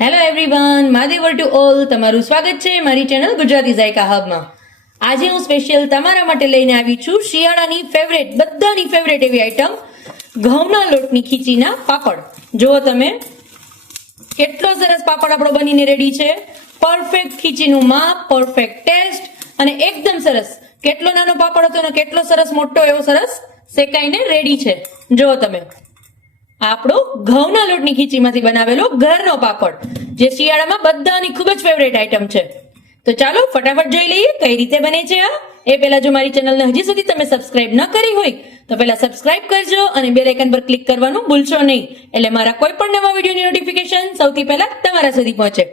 Hello everyone, માદેવર to all. તમારું સ્વાગત છે મારી ચેનલ ગુજરાતી ઝાયકા હબમાં. આજે હું સ્પેશિયલ તમારા માટે લઈને આવી છું શિયાળાની ફેવરેટ, બધાની ફેવરેટ એવી આઈટમ ઘઉંના લોટની ખીચીના પાપડ. જુઓ તમે કેટલો સરસ પાપડ આપણો બનીને રેડી છે. પરફેક્ટ ખીચીનું માપ, પરફેક્ટ ટેસ્ટ અને એકદમ સરસ. કેટલો નાનો પાપડ હતો ને કેટલો સરસ મોટો એવો સરસ શેકાઈને રેડી છે. જુઓ તમે આપણો ઘઉંના લોટની ખીચીમાંથી બનાવેલો ઘરનો પાપડ, જે શિયાળામાં બધાની ખૂબ જ ફેવરેટ આઈટમ છે. તો ચાલો ફટાફટ જોઈ લઈએ કઈ રીતે બને છે આ. એ પહેલા જો મારી ચેનલને હજી સુધી તમે સબસ્ક્રાઇબ ન કરી હોય તો પહેલા સબસ્ક્રાઇબ કરજો અને બેલ આઇકન પર ક્લિક કરવાનું ભૂલશો નહીં, એટલે મારા કોઈ પણ નવા વિડીયોની નોટિફિકેશન સૌથી પહેલા તમારા સુધી પહોંચે.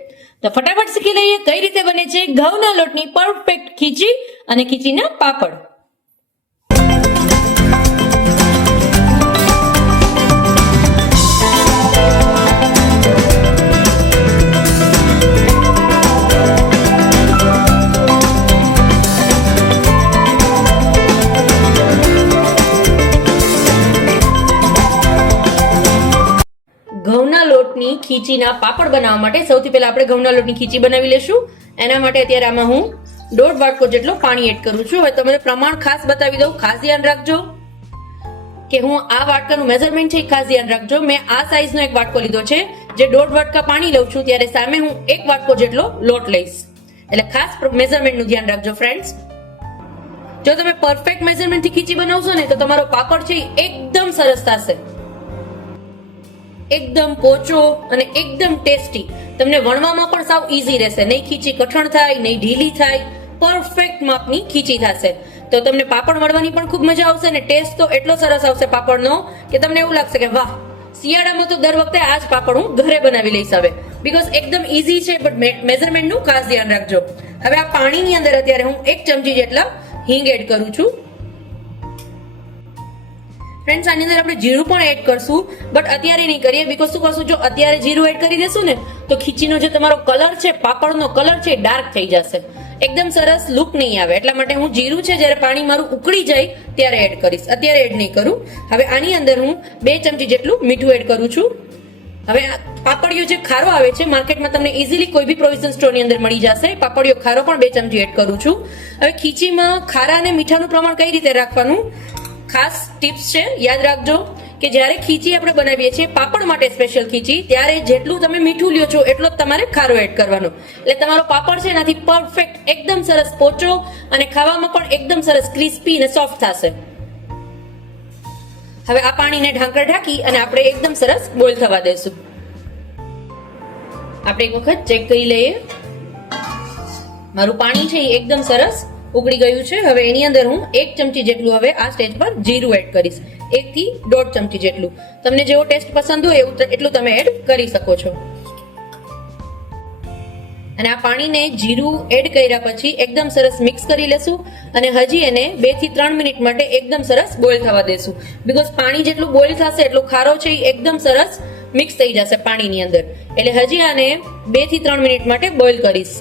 તો ફટાફટ શીખી લઈએ કઈ રીતે બને છે ઘઉંના લોટની પરફેક્ટ ખીચી અને ખીચીના પાપડ. ઘઉંના લોટની ખીચીના પાપડ બનાવવા માટે સૌથી પહેલા આપણે ઘઉંના લોટની ખીચી બનાવી લેશું. એના માટે અત્યારે આમાં હું 1.5 વાટકો જેટલો પાણી એડ કરું છું. હવે તમને પ્રમાણ ખાસ બતાવી દઉં, ખાસ ધ્યાન રાખજો કે હું આ વાટકાનું મેઝરમેન્ટ છે ખાસ ધ્યાન રાખજો. મેં આ સાઈઝનો એક વાટકો લીધો છે. જે 1.5 વાટકા પાણી લઉં છું ત્યારે સામે હું 1 વાટકો જેટલો લોટ લઈશ, એટલે ખાસ મેઝરમેન્ટનું ધ્યાન રાખજો ફ્રેન્ડ્સ. જો તમે પરફેક્ટ મેઝરમેન્ટથી ખીચી બનાવશો ને તો તમારો પાપડ છે એકદમ સરસ થશે, એકદમ પોચો અને એકદમ ટેસ્ટી. તમને વણવામાં પણ સાવ ઈઝી રહેશે, નહીં ખીચી કઠણ થાય, નહીં ઢીલી થાય, પરફેક્ટ માપની ખીચી થશે. તો તમને પાપડ વણવાની પણ ખૂબ મજા આવશે અને ટેસ્ટ તો એટલો સરસ આવશે પાપડનો કે તમને એવું લાગશે કે વાહ, શિયાળામાં તો દર વખતે આ જ પાપડ હું ઘરે બનાવી લઈશ હવે, બીકોઝ એકદમ ઈઝી છે. બટ મેઝરમેન્ટનું ખાસ ધ્યાન રાખજો. હવે આ પાણીની અંદર અત્યારે હું 1 ચમચી જેટલા હિંગ એડ કરું છું. ફ્રેન્ડ્સ, આની અંદર આપણે જીરું પણ એડ કરશું, બટ અત્યારે નહીં કરીએ. બીકોઝ શું કરશું, જો અત્યારે જીરું એડ કરી દેશું ને તો ખીચીનો જે તમારો કલર છે, પાપડનો કલર છે, ડાર્ક થઈ જશે, એકદમ સરસ લુક નહીં આવે. એટલા માટે હું જીરું છે જ્યારે પાણી મારું ઉકળી જાય ત્યારે એડ કરીશ, અત્યારે એડ નહીં કરું. હવે આની અંદર હું 2 ચમચી જેટલું મીઠું એડ કરું છું. હવે પાપડીઓ જે ખારો આવે છે માર્કેટમાં તમને ઇઝીલી કોઈ બી પ્રોવિઝન સ્ટોરની અંદર મળી જશે. પાપડીઓ ખારો પણ 2 ચમચી એડ કરું છું. હવે ખીચીમાં ખારા અને મીઠાનું પ્રમાણ કઈ રીતે રાખવાનું, ખાસ ટિપ્સ છે, યાદ રાખજો કે જ્યારે ખીચી આપણે બનાવીએ છીએ પાપડ માટે સ્પેશિયલ ખીચી, ત્યારે જેટલું તમે મીઠું લ્યો છો એટલો જ તમારે ખારો એડ કરવાનો, એટલે તમારો પાપડ છે એનાથી પરફેક્ટ એકદમ સરસ પોચો અને ખાવામાં પણ એકદમ સરસ ક્રિસ્પી અને સોફ્ટ થશે. હવે આ પાણીને ઢાંકણ ઢાંકી અને આપણે એકદમ સરસ બોઇલ થવા દેશું. આપણે એક વખત ચેક કરી લઈએ. મારું પાણી છે એ એકદમ સરસ ઉકળી ગયું છે. હવે એની અંદર હું 1 ચમચી જેટલું હવે આ સ્ટેજ પર જીરું એડ કરીશ, 1 થી 1.5 ચમચી જેટલું. તમને જેવો ટેસ્ટ પસંદ હોય એટલું તમે એડ કરી શકો છો. અને આ પાણીને જીરું એડ કર્યા પછી એકદમ સરસ મિક્સ કરી લેશું અને હજી એને 2 થી 3 મિનિટ માટે એકદમ સરસ બોઇલ થવા દેશું. બીકોઝ પાણી જેટલું બોઇલ થશે એટલો ખારો છે એ એકદમ સરસ મિક્સ થઈ જશે પાણીની અંદર, એટલે હજી આને 2 થી 3 મિનિટ માટે બોઇલ કરીશ.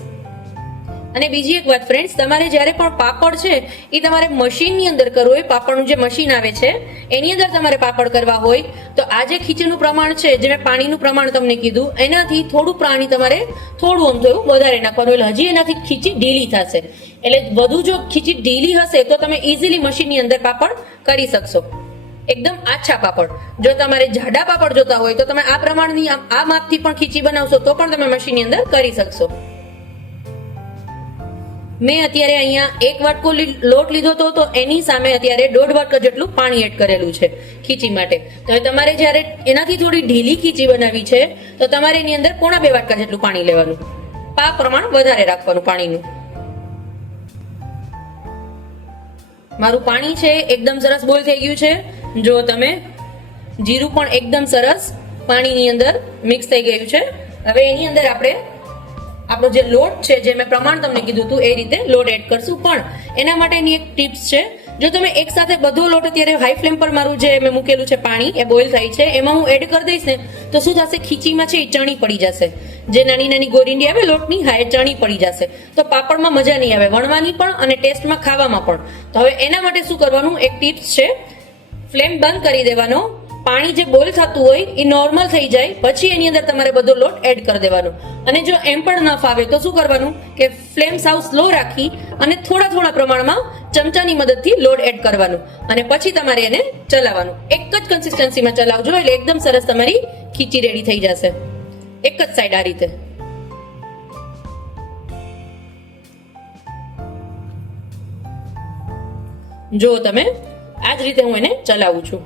અને બીજી એક વાત ફ્રેન્ડ્સ, તમારે જ્યારે પણ પાપડ છે એ તમારે મશીનની અંદર કરવું હોય, પાપડનું જે મશીન આવે છે એની અંદર તમારે પાપડ કરવા હોય તો આ જે ખીચીનું પ્રમાણ છે, જે મેં પાણીનું પ્રમાણ તમને કીધું, એનાથી થોડું પાણી તમારે થોડું આમ થયું વધારે નાખવાનું, એટલે હજી એનાથી ખીચી ઢીલી થશે. એટલે વધુ જો ખીચી ઢીલી હશે તો તમે ઇઝીલી મશીનની અંદર પાપડ કરી શકશો, એકદમ આછા પાપડ. જો તમારે જાડા પાપડ જોતા હોય તો તમે આ પ્રમાણની આ માપથી પણ ખીચી બનાવશો તો પણ તમે મશીનની અંદર કરી શકશો. મેં અત્યારે અહીંયા 1 વાટકો લોટ લીધો હતો તો એની સામે અત્યારે 1.5 વાટકા જેટલું પાણી એડ કરેલું છે ખીચી માટે. તો તમારે જ્યારે એનાથી થોડી ઢીલી ખીચી બનાવી છે તો તમારે એની અંદર 1.5 વાટકા જેટલું પાણી લેવાનું, આ પ્રમાણ વધારે રાખવાનું પાણીનું. મારું પાણી છે એકદમ સરસ બોઇલ થઈ ગયું છે. જો તમે જીરું પણ એકદમ સરસ પાણીની અંદર મિક્સ થઈ ગયું છે. હવે એની અંદર આપણે આપણો જે લોટ છે, જે મેં પ્રમાણ તમને કીધું હતું એ રીતે લોટ એડ કરશું. પણ એના માટેની એક ટિપ્સ છે, જો તમે એક સાથે બધો લોટ અત્યારે હાઈ ફ્લેમ પર મારું જે મેં મૂકેલું છે પાણી એ બોઇલ થાય છે એમાં હું એડ કરી દઈશ ને તો શું થશે, ખીચીમાં છે એ ચણી પડી જશે. જે નાની નાની ગોરીંડી આવે લોટની, હા, એ ચણી પડી જશે તો પાપડમાં મજા નહીં આવે, વણવાની પણ અને ટેસ્ટમાં ખાવામાં પણ. તો હવે એના માટે શું કરવાનું, એક ટિપ્સ છે, ફ્લેમ બંધ કરી દેવાનો પાણી જે બોઇલ થતું હોય એ નોર્મલ થઈ જાય પછી એની અંદર તમારે બધો લોટ એડ કરી દેવાનો. અને જો એમ પણ ન ફાવે તો શું કરવાનું કે ફ્લેમ સાવ સ્લો રાખી અને થોડા થોડા પ્રમાણમાં ચમચાની મદદથી લોટ એડ કરવાનું અને પછી તમારે એને ચલાવવાનું. એક જ કન્સિસ્ટન્સીમાં ચલાવજો એટલે એકદમ સરસ તમારી ખીચી રેડી થઈ જશે. એક જ સાઈડ આ રીતે. જો તમે આ જ રીતે હું એને ચલાવું છું.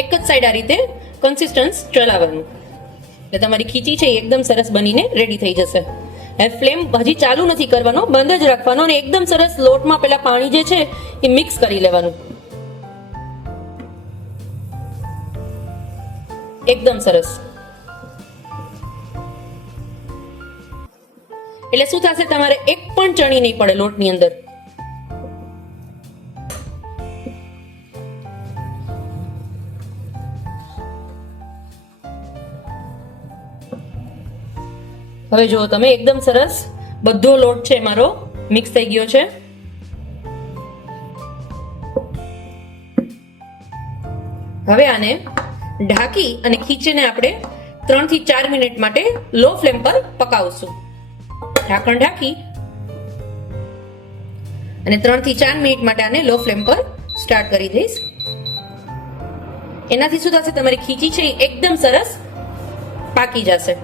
એક જ સાઈડ આ રીતે કન્સિસ્ટન્સ ચલાવવાનું એટલે તમારી ખીચી છે એકદમ સરસ બનીને રેડી થઈ જશે. હવે ફ્લેમ હજી ચાલુ નથી કરવાનો, બંધ જ રાખવાનો અને એકદમ સરસ લોટમાં પેલા પાણી જે છે એ મિક્સ કરી લેવાનું. એકદમ સરસ. એટલે શું થશે, તમારે એક પણ ચણી નહીં પડે લોટની અંદર. હવે જુઓ તમે એકદમ સરસ બધો લોટ છે મારો મિક્સ થઈ ગયો છે. હવે આને ઢાંકી અને ખીચીને આપણે 3 થી 4 મિનિટ માટે લો ફ્લેમ પર પકાવશું. ઢાંકણ ઢાંકી અને 3 થી 4 મિનિટ માટે આને લો ફ્લેમ પર સ્ટાર્ટ કરી દઈશ. એનાથી શું થશે, તમારી ખીચી છે એકદમ સરસ પાકી જશે.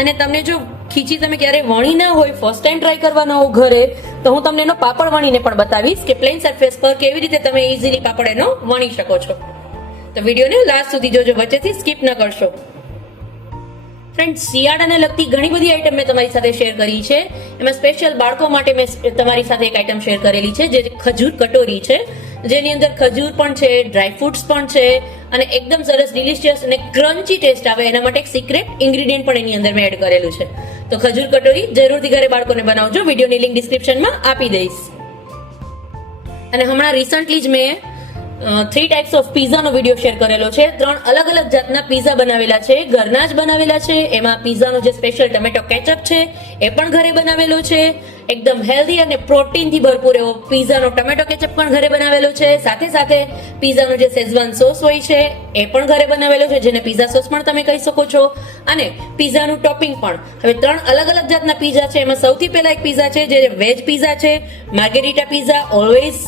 અને તમને જો ખીચી તમે ક્યારે વણી ના હોય, ફર્સ્ટ ટાઈમ ટ્રાય કરવાના હો ઘરે, તો હું તમને એનો પાપડ વણીને પણ બતાવીશ કે પ્લેન સરફેસ પર કેવી રીતે તમે ઇઝીલી પાપડ એનો વણી શકો છો. તો વિડીયોને લાસ્ટ સુધી જોજો, વચ્ચેથી સ્કીપ ન કરશો. ફ્રેન્ડ્સ, શિયાળાને લગતી ઘણી બધી આઈટમ મેં તમારી સાથે શેર કરી છે. એમાં સ્પેશિયલ બાળકો માટે મેં તમારી સાથે એક આઈટમ શેર કરેલી છે જે ખજૂર કટોરી છે, જેની અંદર ખજૂર પણ છે, ડ્રાય ફ્રૂટ્સ પણ છે અને એકદમ સરસ ડિલિશિયસ અને ક્રન્ચી ટેસ્ટ આવે એના માટે એક સિક્રેટ ઇન્ગ્રેડિયન્ટ પણ એની અંદર મેં એડ કરેલું છે. તો ખજૂર કટોરી જરૂરથી ઘરે બાળકોને બનાવજો. વિડીયોની લિંક ડિસ્ક્રિપ્શનમાં આપી દઈશ. અને હમણાં રિસન્ટલી જ મેં 3 ટાઈપ્સ ઓફ પીઝાનો વિડીયો શેર કરેલો છે. 3 અલગ અલગ જાતના પીઝા બનાવેલા છે, ઘરના જ બનાવેલા છે. એમાં પીઝાનો જે સ્પેશિયલ ટમેટો કેચઅપ છે એ પણ ઘરે બનાવેલો છે. એકદમ હેલ્ધી અને પ્રોટીનથી ભરપૂર એવો પીઝાનો ટમેટો કેચઅપ પણ ઘરે બનાવેલો છે. સાથે સાથે પીઝાનો જે શેઝવાન સોસ હોય છે એ પણ ઘરે બનાવેલો છે, જેને પીઝા સોસ પણ તમે કહી શકો છો. અને પીઝાનું ટોપિંગ પણ. હવે 3 અલગ અલગ જાતના પીઝા છે. એમાં સૌથી પહેલા એક પીઝા છે જે વેજ પીઝા છે, માર્ગેરિટા પીઝા, ઓલવેઝ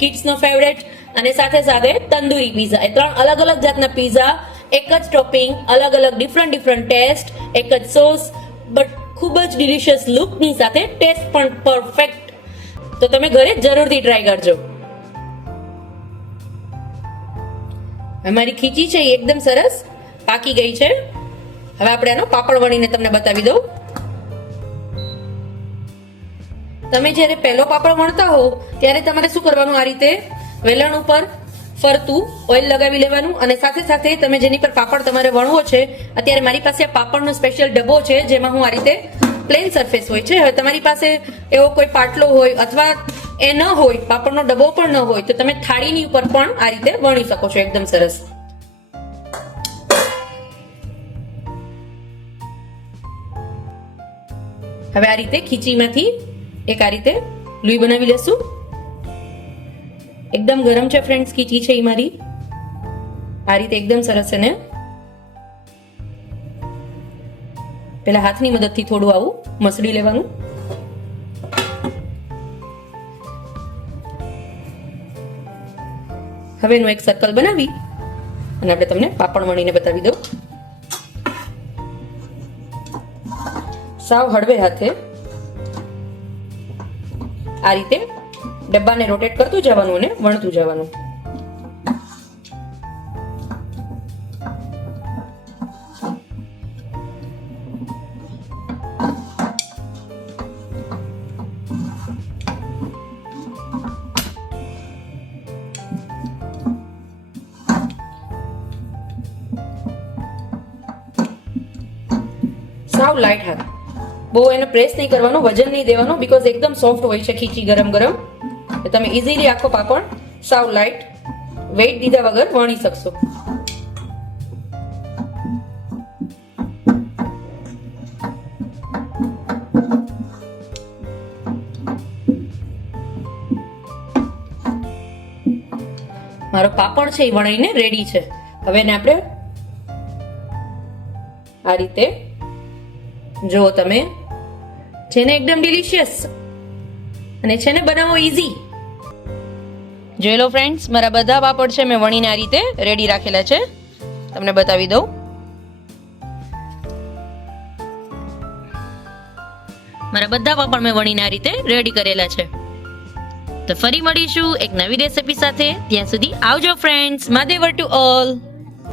કિડ્સનો ફેવરેટ, અને સાથે સાથે તંદૂરી પીઝા. એ 3 અલગ અલગ જાતના પીઝા, એક જ ટોપિંગ, અલગ અલગ ડિફરન્ટ ટેસ્ટ, એક જ સોસ, બટ ખૂબ જ ડિલિશિયસ લુકની સાથે ટેસ્ટ પણ પરફેક્ટ. તો તમે ઘરે જરૂરથી ટ્રાય કરજો. અમારી ખીચી છે એ એકદમ સરસ પાકી ગઈ છે. હવે આપણે આનો પાપડ વણીને તમને બતાવી દઉં. તમે જ્યારે પહેલો પાપડ વણતા હો ત્યારે તમારે શું કરવાનું, આ રીતે વેલણ ઉપર ફરતું ઓઇલ લગાવી લેવાનું અને સાથે સાથે તમે જેની પર પાપડ તમારે વણવો છે, અત્યારે મારી પાસે આ પાપડનો સ્પેશિયલ ડબ્બો છે જેમાં હું આ રીતે પ્લેન સરફેસ હોય છે. હવે તમારી પાસે એવો કોઈ પાટલો હોય અથવા એ ન હોય, પાપડનો ડબ્બો પણ ન હોય, તો તમે થાળીની ઉપર પણ આ રીતે વણી શકો છો એકદમ સરસ. હવે આ રીતે ખીચીમાંથી એક આ રીતે લુઈ બનાવી લેશું. એકદમ ગરમ છે ફ્રેન્ડ્સ ખીચી છે એ મારી. આ રીતે એકદમ સરસ એને પેલા હાથની મદદથી થોડું આવું મસળી લેવાનું. હવે એનું એક સર્કલ બનાવી અને આપણે તમને પાપડ વણીને બતાવી દઉં. સાવ હળવે હાથે આ રીતે ડબ્બાને રોટેટ કરતું જવાનું અને વણતું જવાનું. સાવ લાઈટ હાથ, બહુ એને પ્રેસ નહીં કરવાનું, વજન નહીં દેવાનું, બીકોઝ એકદમ સોફ્ટ હોય છે ખીચી ગરમ ગરમ. તમે ઇઝીલી આખો પાપડ સાવ લાઈટ વેઇટ દીધા વગર વણી શકશો. મારો પાપડ છે એ વણીને રેડી છે. હવે એને આપણે આ રીતે જો તમે છે ને એકદમ ડિલિશિયસ અને છે ને બનાવવો ઈઝી. જોઈ લો ફ્રેન્ડ્સ, મારા બધા પાપડ છે મેં વણીને આ રીતે રેડી રાખેલા છે. તમને બતાવી દઉં. મારા બધા પાપડ મેં વણીને આ રીતે રેડી કરેલા છે. તો ફરી મળીશું એક નવી રેસિપી સાથે. ત્યાં સુધી આવજો ફ્રેન્ડ્સ. માદેવર to all.